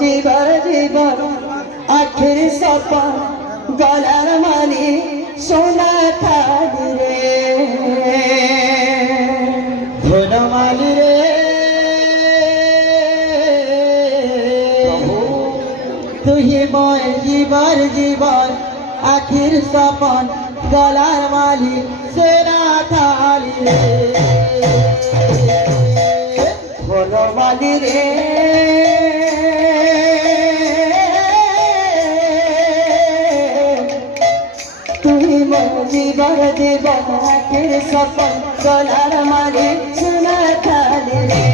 জীবন জীবন আখির সপন গলার মালি সোনা থালি রে ধন মালি রে তুই মই জীবন জীবন আখির সপন গলার মালি সোনা থালি রে ধন মালি রে জীবন জীবন আখির সপন গলার মালি সোনা থালি রে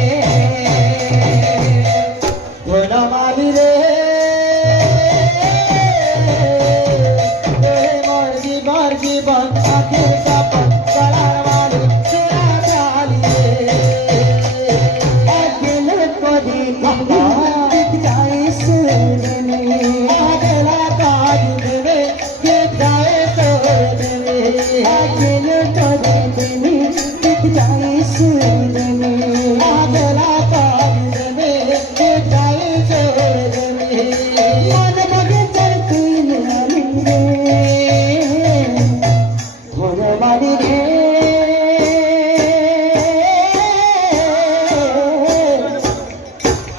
ধন মালি রে মোর জীবন জীবন আখির সপন গলার মালি সোনা থালি রে আগেল কদি যাই সুরনে আগেলা কদি দেবে কে যায় সুরনে আগেল কদি দেবে কে যায় সুরনে আগেলা কদি দেবে কে যায় সুরনে মন মগে চল তুই নামি রে ধন মালি রে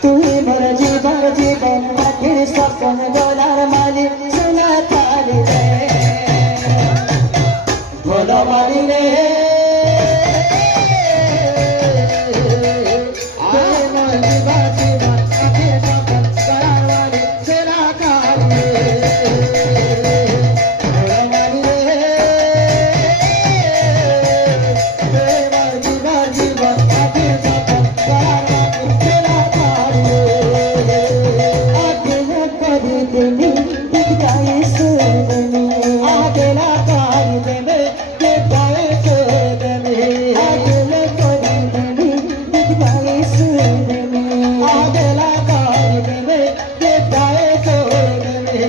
তুই মোর জীবন জীবন আখির সপন গলার মালি সোনা থালি রে ধন মালি রে তুই মোর জীবন জীবন আখির সপন গলার মালি সোনা থালি রে ধন মালি রে তুই মোর জীবন জীবন আখির সপন গলার মালি সোনা থালি রে আগেল কদি দেবে কে যায় সুরনে আগেলা কদি দেবে কে যায় সুরনে আগেল কদি দেবে কে যায় সুরনে আগেলা কদি দেবে কে যায় সুরনে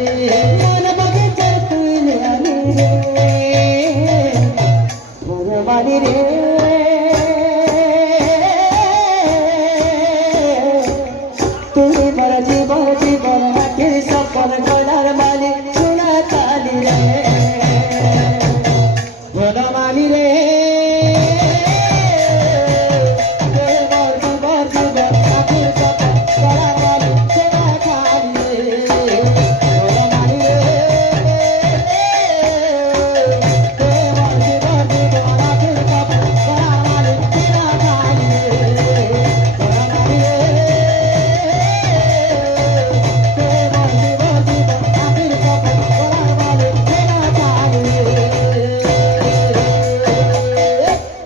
মন মগে চল তুই নামি রে ধন মালি রে তুই মোর জীবন জীবন আখির সপন গলার মালি সোনা থালি রে ধন মালি রে তুই মোর জীবন জীবন আখির সপন গলার মালি সোনা থালি রে ধন মালি রে তুই মোর জীবন জীবন আখির সপন গলার মালি সোনা থালি রে ধন মালি রে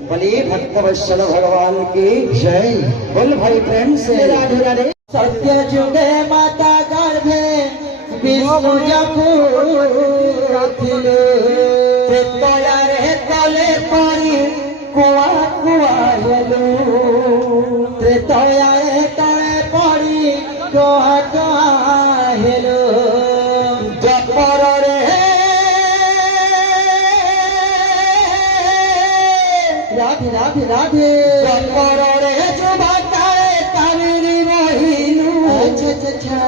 बोलिए भक्त वत्सल भगवान की जय। बोल भाई प्रेम से राधे राधे। सत्य जुगे माता गर्भे विष्णु जपुथिले त्रेतयारे तले पड़ी कुआ कुआ हेलो त्रेतयारे तले पड़ी कुआ कुआ हेलो जपर रे राधे राधे राधे जपर रे जुबातारे तारी रहिलु अच्छा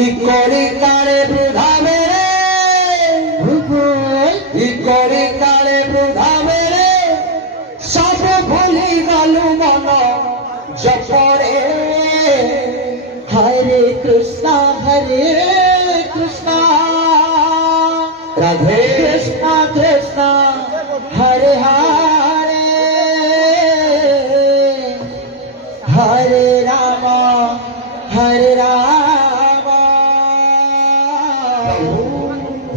इ कोरी काले बुधावे रे इ कोरी काले बुधावे रे सब भूली गलु मन जपरे हरे कृष्णा राधे कृष्णा कृष्णा हरे हरे हरे राम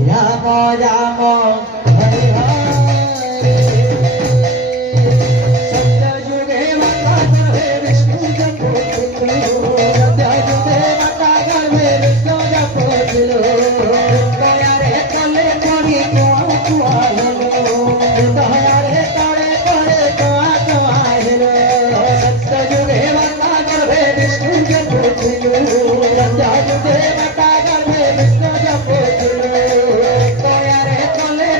राम राम हरे हरे सत्ययुगे माता गर्भे विष्णु जपुथिले सत्ययुगे माता गर्भे विष्णु जपुथिले दयारे तले पड़ी कुआ कुआ हेलो दयारे तले पड़े कुआ कुआ हेलो सत्ययुगे माता गर्भे विष्णु जपुथिले सत्ययुगे माता गर्भे विष्णु जपुथिले दयारे तले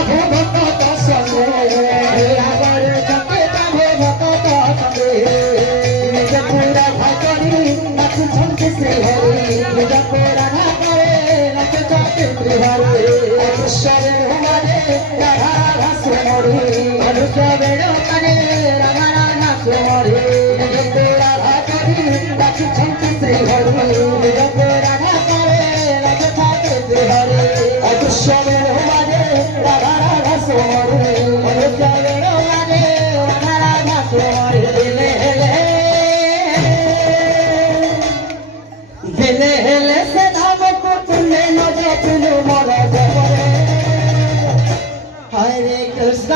প্রভু ভক্ত সঙ্গে আবার জপে প্রভু ভক্ত সঙ্গে নিজ পুরা ভাগরি নাচুছন্তি শ্রী হরি নিজ পুরা ভাগরে নাচুছন্তি শ্রী হরি ঈশ্বরে হুমারে রাধা রাধা সুমরি মনুষ্যবের মানে রাধা রাধা সুমরি নিজ পুরা ভাগরি নাচুছন্তি শ্রী হরি নিজ পুরা ভাগরে নাচুছন্তি শ্রী হরি ঈশ্বরের হুমারে রাধা রাধা সুমরি মনুষ্যবের মানে রাধা রাধা সুমরি দিলে হেলে দিলে হেলে সে ধামক তুলে নজর তুলু মর জপরে হরে কৃষ্ণ